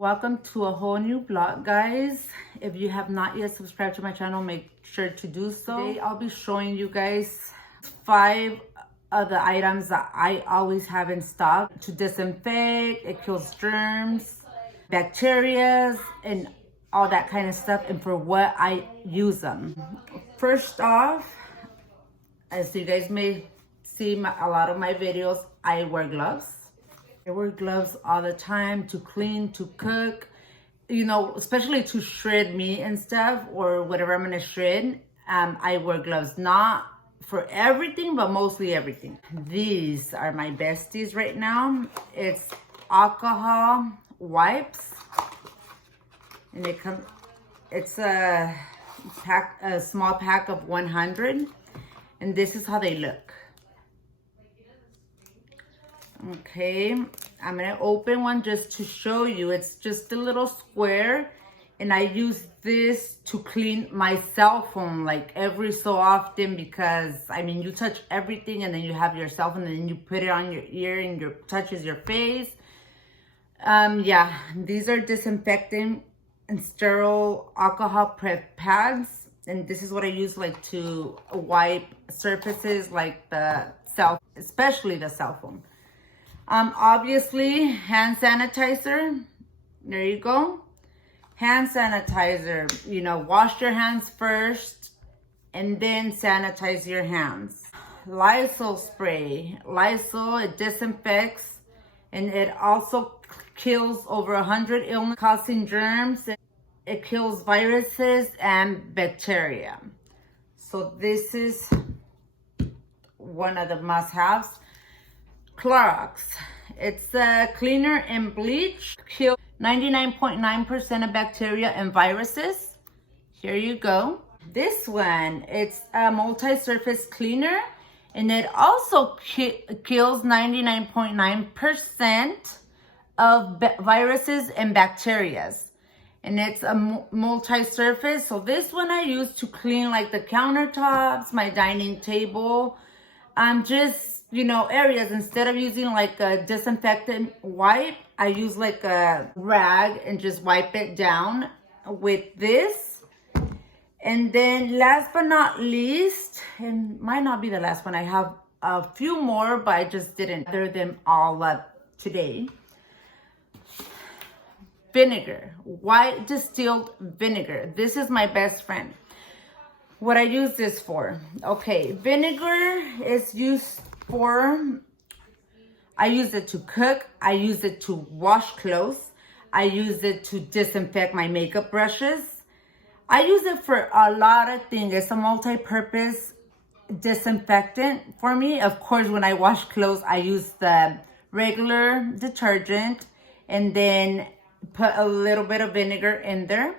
Welcome to a whole new vlog, guys. If you have not yet subscribed to my channel, make sure to do so. Today I'll be showing you guys 5 of the items that I always have in stock to disinfect. It kills germs, bacteria, and all that kind of stuff, and for what I use them. First off, as you guys may see a lot of my videos, I wear gloves. I wear gloves all the time to clean, to cook, you know, especially to shred meat and stuff or whatever I'm gonna shred. I wear gloves, not for everything, but mostly everything. These are my besties right now. It's alcohol wipes, and it's a small pack of 100, and this is how they look. Okay, I'm gonna open one just to show you. It's just a little square, and I use this to clean my cell phone like every so often, because I mean, you touch everything and then you have your cell phone and then you put it on your ear and your touches your face. Yeah, these are disinfectant and sterile alcohol prep pads, and this is what I use like to wipe surfaces like the especially the cell phone. Obviously, hand sanitizer. There you go. Hand sanitizer. You know, wash your hands first and then sanitize your hands. Lysol spray. Lysol, it disinfects, and it also kills over 100 illness-causing germs. It kills viruses and bacteria. So this is one of the must-haves. Clorox. It's a cleaner and bleach. Kills 99.9% of bacteria and viruses. Here you go. This one, it's a multi-surface cleaner, and it also kills 99.9% of viruses and bacteria. And it's a multi-surface. So this one I use to clean like the countertops, my dining table. Just, you know, areas. Instead of using like a disinfectant wipe, I use like a rag and just wipe it down with this. And then last but not least, and might not be the last one, I have a few more, but I just didn't gather them all up today. Vinegar, white distilled vinegar. This is my best friend. What I use this for. Okay, vinegar is used for, I use it to cook, I use it to wash clothes, I use it to disinfect my makeup brushes. I use it for a lot of things. It's a multi-purpose disinfectant for me. Of course, when I wash clothes, I use the regular detergent and then put a little bit of vinegar in there.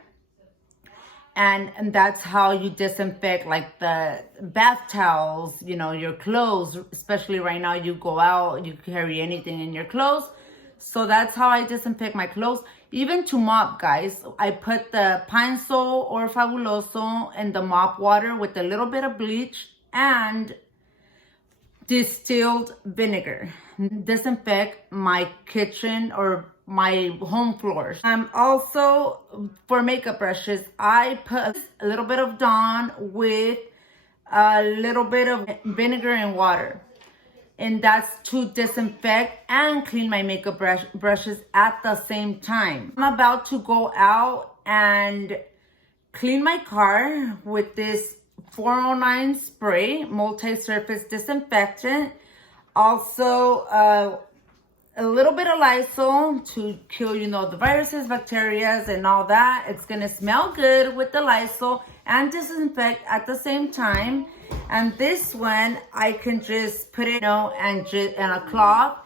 And that's how you disinfect like the bath towels, you know, your clothes, especially right now you go out, you carry anything in your clothes. So that's how I disinfect my clothes. Even to mop, guys, I put the Pine Sol or Fabuloso in the mop water with a little bit of bleach and distilled vinegar. Disinfect my kitchen or my home floors. Also, for makeup brushes, I put a little bit of Dawn with a little bit of vinegar and water, and that's to disinfect and clean my makeup brushes at the same time. I'm about to go out and clean my car with this 409 spray, multi-surface disinfectant. Also, a little bit of Lysol to kill, you know, the viruses, bacteria, and all that. It's gonna smell good with the Lysol and disinfect at the same time. And this one, I can just put it, you know, and just in a cloth,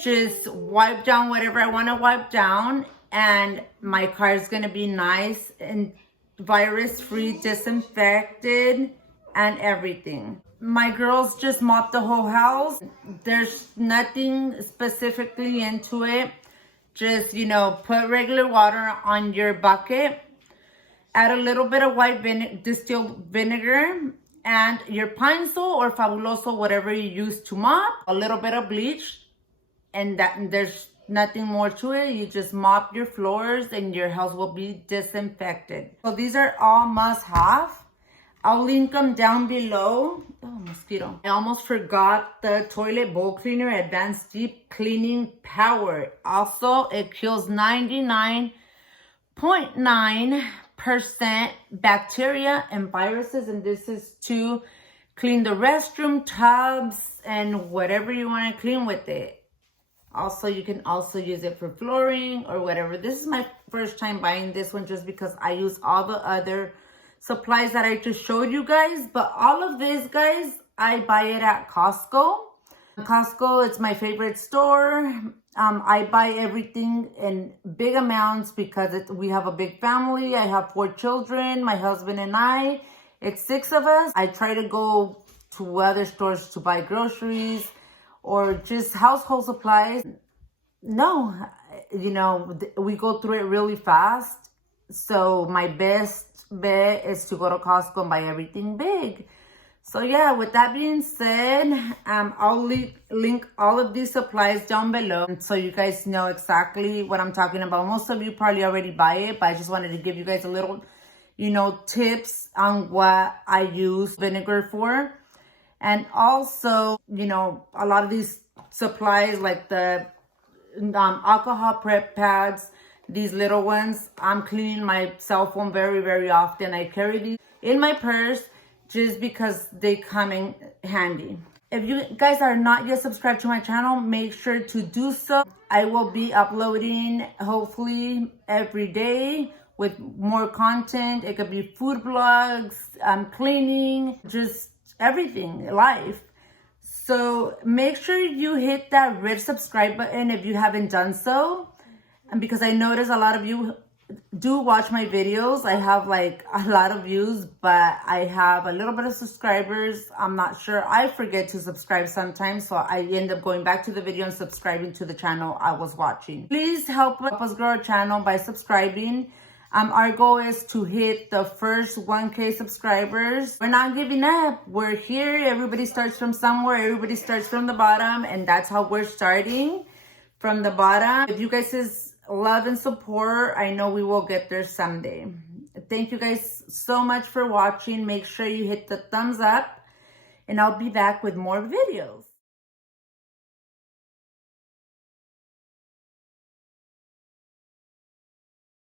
just wipe down whatever I want to wipe down, and my car is gonna be nice and virus-free, disinfected, and everything. My girls just mopped the whole house. There's nothing specifically into it. Just, you know, put regular water on your bucket. Add a little bit of white distilled vinegar and your Pine Sol or Fabuloso, whatever you use to mop. A little bit of bleach. And there's Nothing more to it. You just mop your floors and your house will be disinfected. So these are all must-have. I'll link them down below. Oh, mosquito. I almost forgot the toilet bowl cleaner, advanced deep cleaning power. Also, it kills 99.9% bacteria and viruses, and this is to clean the restroom, tubs, and whatever you want to clean with it. Also, you can also use it for flooring or whatever. This is my first time buying this one just because I use all the other supplies that I just showed you guys. But all of this, guys, I buy it at Costco. Costco, it's my favorite store. I buy everything in big amounts because we have a big family. I have 4 children, my husband and I. It's 6 of us. I try to go to other stores to buy groceries or just household supplies. No, you know, we go through it really fast. So my best bet is to go to Costco and buy everything big. So yeah, with that being said, I'll link all of these supplies down below so you guys know exactly what I'm talking about. Most of you probably already buy it, but I just wanted to give you guys a little, you know, tips on what I use vinegar for. And also, you know, a lot of these supplies like the alcohol prep pads, these little ones, I'm cleaning my cell phone very, very often. I carry these in my purse just because they come in handy. If you guys are not yet subscribed to my channel, make sure to do so. I will be uploading hopefully every day with more content. It could be food blogs, cleaning, just everything, life. So make sure you hit that red subscribe button if you haven't done so. And because I notice a lot of you do watch my videos. I have like a lot of views, but I have a little bit of subscribers. I'm not sure. I forget to subscribe sometimes, so I end up going back to the video and subscribing to the channel I was watching. Please help us grow our channel by subscribing. Our goal is to hit the first 1K subscribers. We're not giving up. We're here. Everybody starts from somewhere. Everybody starts from the bottom, and that's how we're starting, from the bottom. If you guys' love and support, I know we will get there someday. Thank you guys so much for watching. Make sure you hit the thumbs up, and I'll be back with more videos.